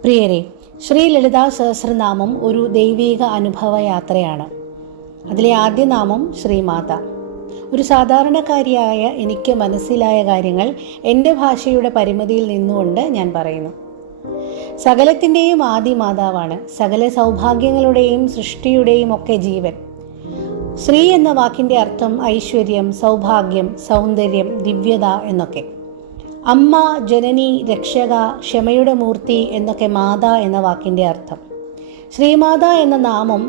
പ്രിയരെ, ശ്രീ ലളിതാ സഹസ്രനാമം ഒരു ദൈവീക അനുഭവ യാത്രയാണ്. അതിലെ ആദ്യ നാമം ശ്രീമാത. ഒരു സാധാരണക്കാരിയായ എനിക്ക് മനസ്സിലായ കാര്യങ്ങൾ എൻ്റെ ഭാഷയുടെ പരിമിതിയിൽ നിന്നുകൊണ്ട് ഞാൻ പറയുന്നു. സകലത്തിൻ്റെയും ആദി മാതാവാണ്, സകല സൗഭാഗ്യങ്ങളുടെയും സൃഷ്ടിയുടെയും ഒക്കെ ജീവൻ. ശ്രീ എന്ന വാക്കിൻ്റെ അർത്ഥം ഐശ്വര്യം, സൗഭാഗ്യം, സൗന്ദര്യം, ദിവ്യത എന്നൊക്കെ. അമ്മ, ജനനി, രക്ഷക, ക്ഷമയുടെ മൂർത്തി എന്നൊക്കെ മാതാ എന്ന വാക്കിൻ്റെ അർത്ഥം. ശ്രീമാത എന്ന നാമം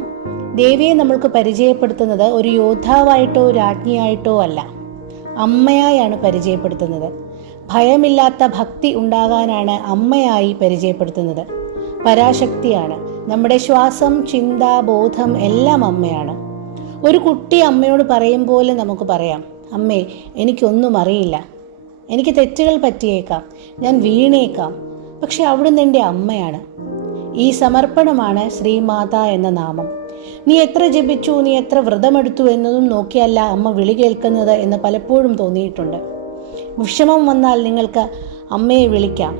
ദേവിയെ നമ്മൾക്ക് പരിചയപ്പെടുത്തുന്നത് ഒരു യോദ്ധാവായിട്ടോ രാജ്ഞിയായിട്ടോ അല്ല, അമ്മയായാണ് പരിചയപ്പെടുത്തുന്നത്. ഭയമില്ലാത്ത ഭക്തി ഉണ്ടാകാനാണ് അമ്മയായി പരിചയപ്പെടുത്തുന്നത്. പരാശക്തിയാണ്. നമ്മുടെ ശ്വാസം, ചിന്ത, ബോധം എല്ലാം അമ്മയാണ്. ഒരു കുട്ടി അമ്മയോട് പറയും പോലെ നമുക്ക് പറയാം, അമ്മേ, എനിക്കൊന്നും അറിയില്ല, എനിക്ക് തെറ്റുകൾ പറ്റിയേക്കാം, ഞാൻ വീണേക്കാം, പക്ഷെ അവിടുന്ന് എൻ്റെ അമ്മയാണ്. ഈ സമർപ്പണമാണ് ശ്രീമാത എന്ന നാമം. നീ എത്ര ജപിച്ചു, നീ എത്ര വ്രതമെടുത്തു എന്നതും നോക്കിയല്ല അമ്മ വിളി കേൾക്കുന്നത് എന്ന് പലപ്പോഴും തോന്നിയിട്ടുണ്ട്. വിഷമം വന്നാൽ നിങ്ങൾക്ക് അമ്മയെ വിളിക്കാം.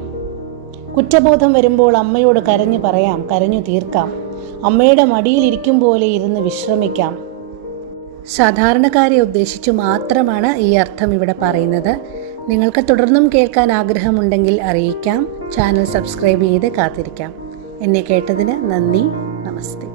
കുറ്റബോധം വരുമ്പോൾ അമ്മയോട് കരഞ്ഞു പറയാം, കരഞ്ഞു തീർക്കാം. അമ്മയുടെ മടിയിലിരിക്കും പോലെ ഇരുന്ന് വിശ്രമിക്കാം. സാധാരണക്കാരെ ഉദ്ദേശിച്ചു മാത്രമാണ് ഈ അർത്ഥം ഇവിടെ പറയുന്നത്. നിങ്ങൾക്ക് തുടർന്നും കേൾക്കാൻ ആഗ്രഹമുണ്ടെങ്കിൽ അറിയിക്കാം. ചാനൽ സബ്സ്ക്രൈബ് ചെയ്ത് കാത്തിരിക്കാം. എന്നെ കേട്ടതിന് നന്ദി. നമസ്തേ.